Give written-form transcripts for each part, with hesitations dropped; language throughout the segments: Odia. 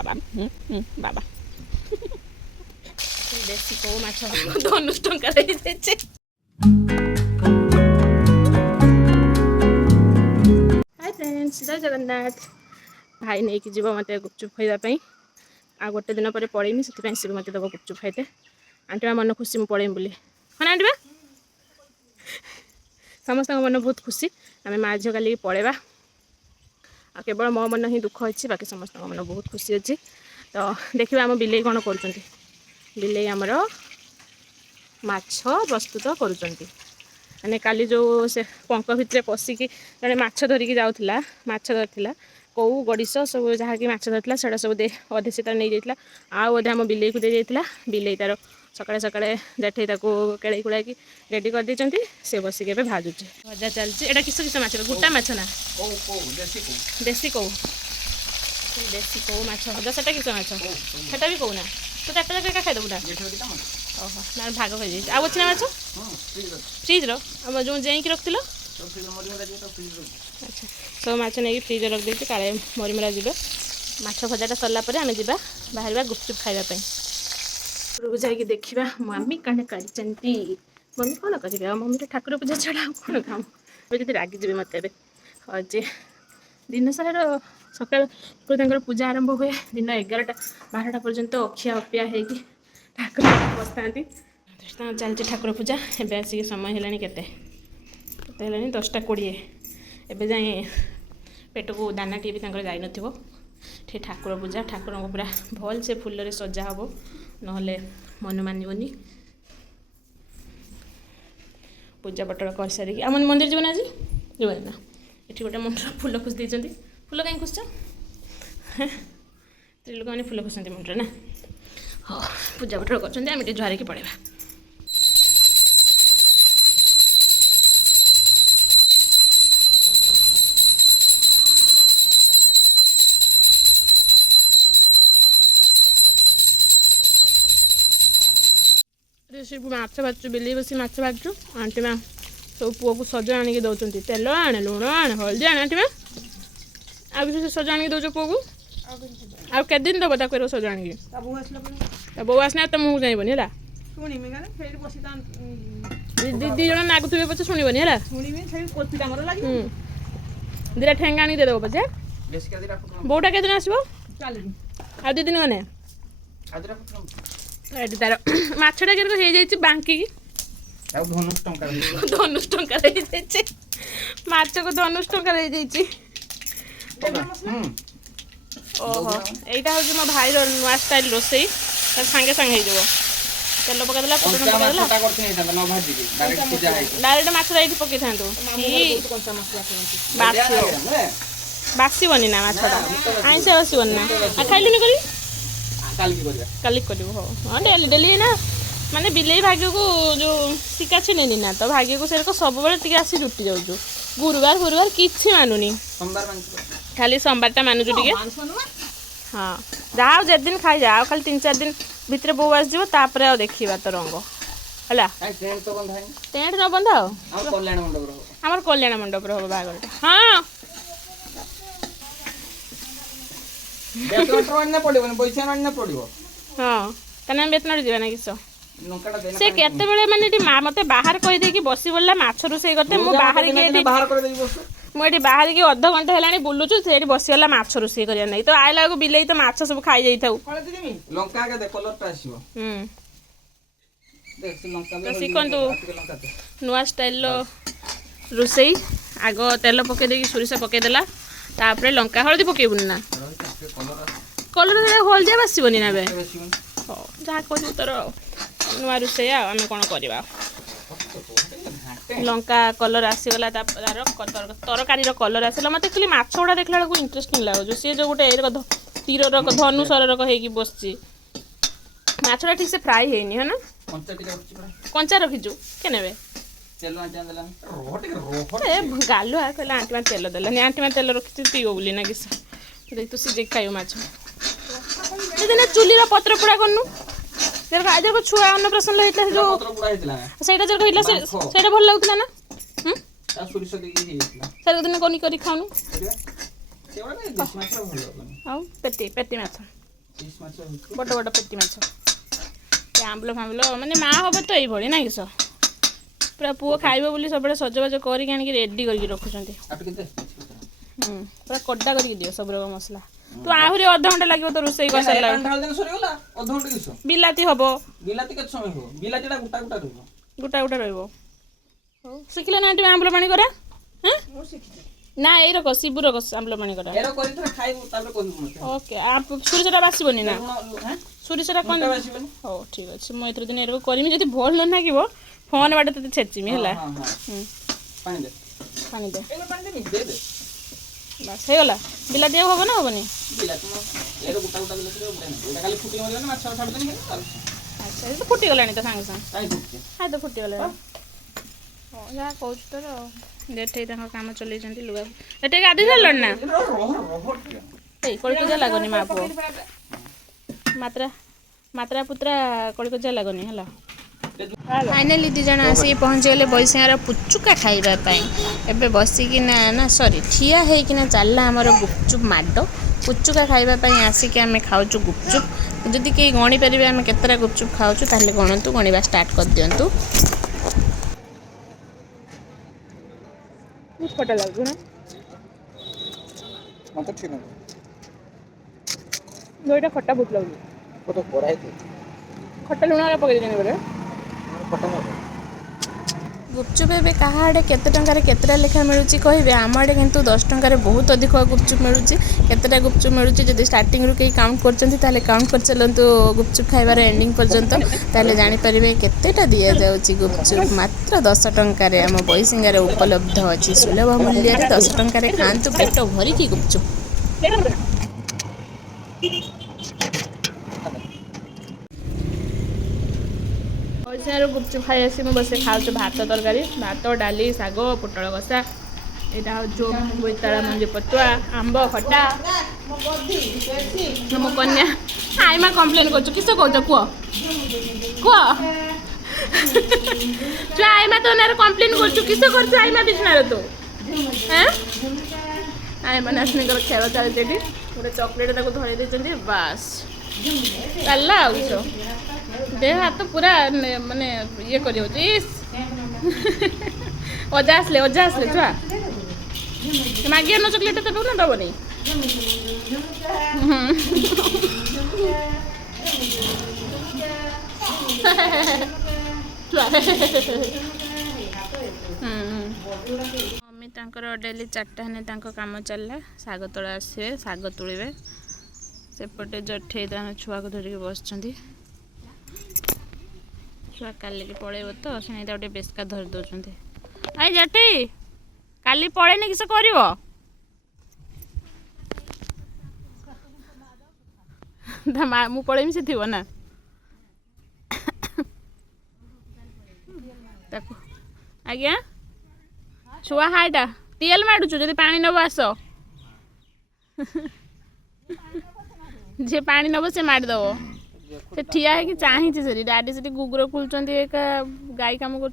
ବାବା ବାବା ଦେଶୀ କଉ ମାଛ 90 ଟଙ୍କାରେ ହେଇଯାଇଛି। ହାଇ ଫ୍ରେଣ୍ଡସ୍, ଜୟ ଜଗନ୍ନାଥ। ଭାଇ ନେଇକି ଯିବ ମୋତେ ଗୁପଚୁପ୍ ଖାଇବା ପାଇଁ। ଆଉ ଗୋଟେ ଦିନ ପରେ ପଳେଇମି, ସେଥିପାଇଁ ସେ ମୋତେ ଦେବ ଗୁପଚୁପ୍ ଖାଇତେ। ଆଣ୍ଟିମା ମନ ଖୁସି ମୁଁ ପଳେଇମି ବୋଲି। ହଁ ନା ଆଣ୍ଟିମା? ସମସ୍ତଙ୍କ ମନ ବହୁତ ଖୁସି, ଆମେ ମା ଝିଅ କାଲିକି ପଳେଇବା। ଆଉ କେବଳ ମୋ ମନ ହିଁ ଦୁଃଖ ଅଛି, ବାକି ସମସ୍ତଙ୍କ ମନ ବହୁତ ଖୁସି ଅଛି। ତ ଦେଖିବା ଆମ ବିଲେଇ କ'ଣ କରୁଛନ୍ତି। ବିଲେଇ ଆମର ମାଛ ପ୍ରସ୍ତୁତ କରୁଛନ୍ତି। ମାନେ କାଲି ଯେଉଁ ସେ ପଙ୍କ ଭିତରେ ପଶିକି ଜଣେ ମାଛ ଧରିକି ଯାଉଥିଲା, ମାଛ ଧରିଥିଲା, କଉ ଗଡ଼ିଶ ସବୁ ଯାହାକି ମାଛ ଧରିଥିଲା ସେଇଟା ସବୁ ଅଧେ ସେ ତାର ନେଇଯାଇଥିଲା, ଆଉ ଅଧେ ଆମ ବିଲେଇକୁ ଦେଇଯାଇଥିଲା। ବିଲେଇ ତାର ସକାଳେ ସକାଳେ ଜେଠେଇ ତାକୁ କେଳେଇ କୁଳାଇକି ରେଡ଼ି କରିଦେଇଛନ୍ତି। ସେ ବସିକି ଏବେ ଭାଜୁଛି, ଭଜା ଚାଲିଛି। ଏଇଟା କିସ କିସ ମାଛ? ଗୋଟା ମାଛ ନା ଦେଶୀ କଉ? ଦେଶୀ କଉ ମାଛ ଭଜା। ସେଟା କିସ ମାଛ? ସେଟା ବି କଉ ନା? ତୁ ଚାରିଟା ଯାକ ଏକା ଖାଇଦେବୁ ନା? ଓହୋ, ନା ଭାଗ ହେଇଯାଇଛି। ଆଉ ଅଛି ନା ମାଛ ଫ୍ରିଜ୍ର? ଆମର ଯେଉଁ ଯାଇକି ରଖିଥିଲ? ଆଚ୍ଛା, ସବୁ ମାଛ ନେଇକି ଫ୍ରିଜ୍ରେ ରଖିଦେଇଛି, କାଳେ ମରିମରା ଯିବେ। ମାଛ ଭଜାଟା ସରିଲା ପରେ ଆମେ ଯିବା ବାହାରିବା ଗୁପଚୁପ୍ ଖାଇବା ପାଇଁ। ଉପରକୁ ଯାଇକି ଦେଖିବା ମମ୍ମି କ'ଣ କରିଛନ୍ତି। ମମ୍ମି କ'ଣ କରିବେ? ଆଉ ମମ୍ମିର ଠାକୁର ପୂଜା ଛଡ଼ା ଆଉ କ'ଣ କାମ? ଏବେ ଯଦି ରାଗିଯିବେ ମୋତେ ଏବେ। ହଁ ଯେ ଦିନସାରାର ସକାଳୁ ତାଙ୍କର ପୂଜା ଆରମ୍ଭ ହୁଏ ଦିନ 11ଟା 12ଟା ପର୍ଯ୍ୟନ୍ତ ଅଖିଆ ଅପିଆ ହେଇକି ଠାକୁର ବସିଥାନ୍ତି। ଚାଲିଛି ଠାକୁର ପୂଜା। ଏବେ ଆସିକି ସମୟ ହେଲାଣି କେତେ ହେଲାଣି 10ଟା 20। ଏବେ ଯାଏଁ ପେଟକୁ ଦାନାଟିଏ ବି ତାଙ୍କର ଯାଇନଥିବ। ଏଠି ଠାକୁର ପୂଜା, ଠାକୁରଙ୍କୁ ପୁରା ଭଲ ସେ ଫୁଲରେ ସଜା ହେବ, ନହେଲେ ମନ ମାନିବନି। ପୂଜା ପଟଳ କରିସାରିକି ଆମ ମନ୍ଦିର ଯିବ ନା ଆଜି? ଯିବନି ନା? ଏଠି ଗୋଟେ ମୁଣ୍ଡର ଫୁଲ ଖୋସି ଦେଇଛନ୍ତି। ଫୁଲ କାହିଁ ଖୋସୁଛ? ସ୍ତ୍ରୀ ଲୋକମାନେ ଫୁଲ ଖୋସନ୍ତି ମୁଣ୍ଡରେ ନା? ହଁ, ପୂଜା ପଟଳ କରୁଛନ୍ତି, ଆମେ ଟିକେ ଝାରିକି ପଳେଇବା। ସେ ମାଛ ଭାଜୁଛୁ, ବିଲେଇ ବସି ମାଛ ଭାଜୁଛୁ। ଆଣ୍ଟି ମା ସବୁ ପୁଅକୁ ସଜ ଆଣିକି ଦେଉଛନ୍ତି। ତେଲ ଆଣେ, ଲୁଣ ଆଣେ, ହଳଦୀ ଆଣେ। ଆଣ୍ଟି ମା ଆଉ କିଛି ସଜ ଆଣିକି ଦେଉଛ ପୁଅକୁ? ଆଉ କେତେ ଦିନ ଦେବ ତାକୁ ସଜ ଆଣିକି? ତା ବୋଉ ଆସିଲେ ତ ମୁହଁକୁ ଯାଇବନି ହେଲା। ଦି ଜଣ ନାଗୁଥିବେ ପଛେ ଶୁଣିବନି ହେଲା। ଦିଟା ଠେଙ୍ଗା ଆଣିକି ଦେଇଦେବ ପଛେ। ବୋଉଟା କେଦିନ ଆସିବ? ଆଉ 2 ଦିନ ଗଲେ। ଏଠି ତାର ମାଛଟା କେମିତି ହେଇଯାଇଛି ବାଙ୍କିକି। ଧନୁଷ ଟଙ୍କାରେ ହେଇଯାଇଛି ମାଛକୁ, ଧନୁଷ ଟଙ୍କାରେ ହେଇଯାଇଛି। ଓହୋ, ଏଇଟା ହେଉଛି ମୋ ଭାଇର ନୂଆ ଷ୍ଟାଇଲ ରୋଷେଇ। ତାର ସାଙ୍ଗେ ସାଙ୍ଗେ ହେଇଯିବ। ତେଲ ପକାଇଦେଲା, ଫୁଟଣ ପକାଇଦେଲା, ଡାଇରେକ୍ଟ ମାଛଟା ଏଇଠି ପକେଇଥାନ୍ତୁ। ବାସିବନି ନା ମାଛଟା? ଆଇଁଷ ବାସିବନି ନା? ଆଉ ଖାଇଲୁନି କରି? କାଲି କରିବୁ। ହଉ, ହଁ, ଡେଲି ଡେଲି ନା ମାନେ ବିଲେଇ ଭାଗ୍ୟକୁ ଯେଉଁ ଶିକା ଛିନେନି ନା, ତ ଭାଗ୍ୟକୁ ସେରକ ସବୁବେଳେ ଟିକେ ଆସି ଜୁଟି ଯାଉଛୁ। ଗୁରୁବାର ଗୁରୁବାର କିଛି ମାନୁନି, ଖାଲି ସୋମବାରଟା ମାନୁଛୁ ଟିକେ। ହଁ, ଯାହା ଆଉ ଯେଦିନ ଖାଇଯା, ଆଉ ଖାଲି 3-4 ଦିନ ଭିତରେ ବୋଉ ଆସିଯିବ, ତାପରେ ଆଉ ଦେଖିବା ତ ରଙ୍ଗ ହେଲା। ଟେଣ୍ଟ ନ ବନ୍ଧା ଆଉ ଆମର କଲ୍ୟାଣ ମଣ୍ଡପରେ ହବ ବାହାଘରଟା। ହଁ, ହଁ, ତାହେଲେ ଆମେ ବେତନଟି ଯିବା ନା କିସ? ସେ କେତେବେଳେ ମାନେ ଏଠି ମୋତେ ବାହାର କହିଦେଇକି ବସି ପଡ଼ିଲା ମାଛ ରୋଷେଇ କରିତେ। ମୁଁ ବାହାରିକି ବାହାରିକି ଅଧଘଣ୍ଟା ହେଲାଣି ବୁଲୁଛୁ, ସେଇଠି ବସିଗଲା ମାଛ ରୋଷେଇ କରିବା ନାହିଁ। ତ ଆଇଲା ବେଳକୁ ବିଲେଇ ତ ମାଛ ସବୁ ଖାଇ ଯାଇଥାଉ। ଶିଖନ୍ତୁ ନୂଆ ଷ୍ଟାଇଲର ରୋଷେଇ। ଆଗ ତେଲ ପକେଇ ଦେଇକି ସୋରିଷ ପକେଇଦେଲା, ତାପରେ ଲଙ୍କା ହଳଦୀ ପକେଇବୁନି ନା? କଲର ହଳଦିଆ ବାସିବନି ନା? ଏବେ ହଉ, ଯାହା କହିବୁ ତୋର ନୂଆ ରୋଷେଇ, ଆଉ ଆମେ କ'ଣ କରିବା। ଲଙ୍କା କଲର ଆସିଗଲା, ତାର ତରକାରୀର କଲର ଆସିଲା। ମୋତେ ଖାଲି ମାଛ ଗୁଡ଼ା ଦେଖିଲା ବେଳକୁ ଇଣ୍ଟରେଷ୍ଟିଂ ଲାଗୁଛି। ସିଏ ଯେଉଁ ଗୋଟେ ତୀରର ଧନୁସରକ ହେଇକି ବସିଛି, ମାଛଟା ଠିକ୍ ସେ ଫ୍ରାଏ ହେଇନି। ହଁ ନା, କଞ୍ଚା ରଖିଛୁ କେନେବେ? ଗାଲୁଆ କହିଲା ଆଣ୍ଟିମା ତେଲ ଦେଲାନି। ଆଣ୍ଟିମା ତେଲ ରଖିଛୁ ପିଇବ ବୋଲି ନା କିସ? ଦେଇ ତୁ ସିଝେଇକି ଖାଇବୁ ମାଛ। ସେଦିନ ଚୁଲିର ପତ୍ର ପୋଡ଼ା କରୁନୁ। ଆଜି ଛୁଆ ଅନ୍ନପ୍ରାଶନ ହେଇଥିଲା, ଯେଉଁ ସେଇଟା ଯେରକ ହେଇଥିଲା, ସେଇଟା ଭଲ ଲାଗୁଥିଲା ନା? ସେଇଟା ଦିନ କରି ଖାଉନୁ। ଆଉ ପେଟି ମାଛ बड़ बड़ पेटी माछ आंबल फांबल माने माँ हम तो यही ना किस पूरा पुओ खाइब बोली सब सजबाज करके रेडी करके रखुଛନ୍ତି पूरा कड्डा करके दियो सब रकम मसला तू आहरी अध घंटा लगे तो रोसई कर सरला बिलाती हम बिलाती केते समय हो बिलातीटा गुटा गुटा रहबो गोटा गोटा रहिबो शिखले ना आंबल पानी करा हां ना ए रक शिबु रक आंबल पानी करा एरो करि थरा खाइबो तापर कहू मते ओके आप सुरिसटा बासिबनी ना हैं सुरिसटा कोन बासिबनी हो ठीक अछि म एथर दिन एरो करमी जदी भल न लागिवो फोन बाटे तते छेचिमी हला पानी दे एक पानी दे दे बस हे गला बिला दिया होबो ना होबनी बिला तुम एरो गुटा गुटा बिला करे उठे एटा खाली फुटी मरियो ना माछ छाड़ देनी अच्छा ये तो फुटी गलानी तो सांग सांग काई फुटी हाय तो फुटी गला हो जा कहू तो जेठे तांको काम चलै जंती लुगा एटे गाडी झालन ना ए कोಳಿ पूजा लागोनी मा पो मात्रा मात्रा पुत्रा कोಳಿ पूजा लागोनी हला फाइनाली दी जन आसी पहुँच गले बैसियार पुचुका खाइबा एबे बसिकिना ना सॉरी ठिया होइकिना चलला हमर गुपचुप माडो पुचुका खाइबा आसिक आम खाऊँ गुपचुप जदि कहीं गणी पारे आम केतरा गुपचुप खाऊँ ताहले गणतु गणवा स्टार्ट कर दिंतु फटा लागू ना मत ठीक न दोइटा खट्टा बहुत लागू फोटो कोराई दे खट्टा लुण पकड़ देने बोले फोटो गुपचुप ए कहाड़े केते टंकार केतटा लेखा मिलूँ कहे आम आड़े कितु 10 टंकार बहुत अधिक गुपचुप मिलूँ केतटा गुपचुप मिलूँ जब स्टार्टिंग रू कहीं काउंट कर काउंट कर चलतु गुपचुप खाइबार एंडिंग पर्यंत ताले जानीपारे केतेटा दि जाऊँगी गुपचुप मात्र 10 टंकार आम बईसिंगार उपलब्ध अच्छी सुलभ मूल्य 10 टंकार खातु पेट भरिकी गुपचुप पैसा गुपचुप खाई आसी मुझे बस खाऊ भात तरकारी भात डाली शाग पोटल कषा यहाँ हूँ बोईताला मंजी पतुआ आंब खटा मो कन्या आईमा कम्प्लेन कर किस कौच कह कह तू आईमा तो ना कम्प्लेन कर किस कर आईमा बिछणार तो हाँ आई मैंने आसनिकर खेल चलते गोटे चॉकलेट धरी देते बास चलला देह हाथ पूरा माने ये करी अजा आसले छुआ मागे न चॉकलेट तो दो ना दबनी मम्मी तांकर डेली 4टा हेने तांको काम चलला साग तोड़ा आसवे साग तुलिबे सेपटे जठे छुआ को धरिक बस छुआ काली पलैब तो से गोटे बेसका धरी दौरान आई जटे काली पलैने किस कर मु पलैमी से थी ना आज्ञा छुआ हाईटा टीएल माडुचु जदि पानी नब आस जे पानी नब से मारिदेव से ठिया है कि चाहे से डाडी से गुगुर खोलुंट एक गाई कम कर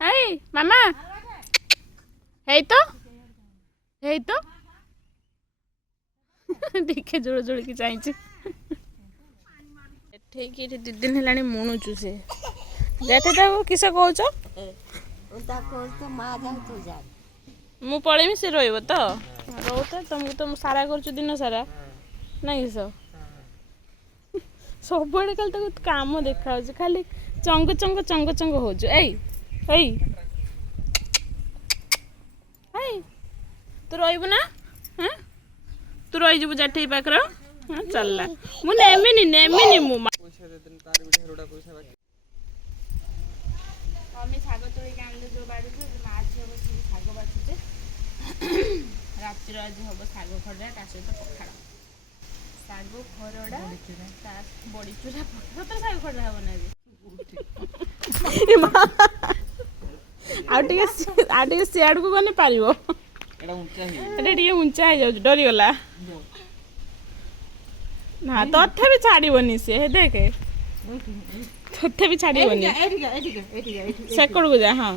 चाहे मामा है तो देखे जोड़ जोड़ की चाहिए ठीक है 2 दिन है मुणुचु से जाते किस कह मु पलैमी से रोब तो रोते तुमको तो सारा कर दिन सारा ना किस सब खाली काम देखा खाली चंग चंग चंग चंग हो तू रही ना हाँ तू रही जाठी पाखर हाँ चलला मु नेमिनी मु मम्मी शाग तोड़ के आने जो बाड़ी माँ झील बस शाग बाछुचे रातिर आज हम शाग खरड़ा ता सहित पखाड़ शाग खरड़ा बड़ी चूरा पखाड़ शाग खरड़ा हम ना सियाड़ को गने पार ऊंचा हो डरीगला ना तथा छाड़बनी सी देखे तथा छाड़बनी सेकड़ को जा हाँ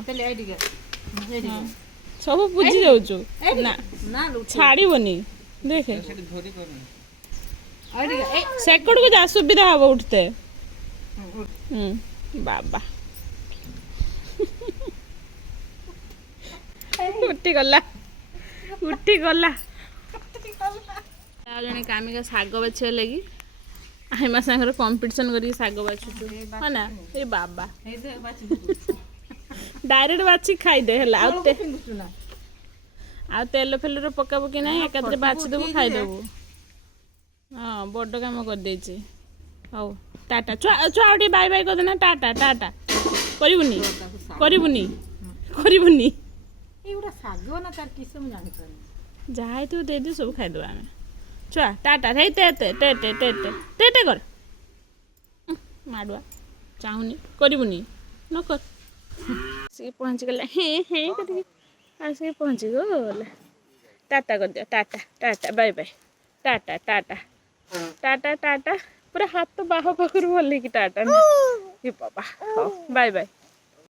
ସବୁ ବୁଝି ଯାଉଛୁ ନା ନା ଛାଡ଼ିବନି ଦେଖେ ସେଠି ଧରି ପାରୁନି। ସେକଡ଼କୁ ଯା ସୁବିଧା ହବ ଉଠତେ ବାବା ଉଠିଗଲା ଉଠିଗଲା ଆଉ ଜଣେ କାମିକା ଶାଗ ବାଛିବା ଲାଗି ଆଇମା ସାଙ୍ଗରେ କମ୍ପିଟିସନ୍ କରିକି ଶାଗ ବାଛୁଛୁ ହଁ ନା ଏ ବାବା ଡାଇରେକ୍ଟ ବାଛି ଖାଇଦେ ହେଲା ଆଉ ତେଲ ଫେଲରେ ପକା ପକି ନାହିଁ ଏକାଥରେ ବାଛିଦେବୁ ଖାଇଦେବୁ ହଁ ବଡ଼ କାମ କରିଦେଇଛି ହଉ ଟାଟା ଛୁଆ ଛୁଆ ଆଉ ଟିକେ ବାଇ ବାଇ କରିଦେ ନା ଟାଟା ଟାଟା କରିବୁନି କରିବୁନି କରିବୁନି ଏଇଗୁଡ଼ା ଶାଗ ନା ତାର କିସ ମୁଁ ଜାଣିପାରୁନି। ଯାହା ହେଇଥିବ ଦେଇଦିଅ ସବୁ ଖାଇଦେବା ଆମେ ଛୁଆ ଟାଟା ହେଇ ଟେ ଟେ ଟେ ଟେ ଟେ ଟେ ଟେ ଟେ କର ମାଡ଼ୁଆ ଚାହୁଁନି କରିବୁନି ନ କର ଆସିକି ପହଞ୍ଚିଗଲା ହେଁ ହେଁ କରିକି ଆସିକି ପହଞ୍ଚିଗଲା ଟାଟା କରିଦିଅ ଟାଟା ଟାଟା ବାଇ ବାଇ ଟାଟା ଟାଟା ଟାଟା ଟାଟା ପୁରା ହାତ ବାହ ପାଖରୁ ଭଲେଇକି ଟାଟା ଏ ବାବା ହଉ ବାଇ ବାଇ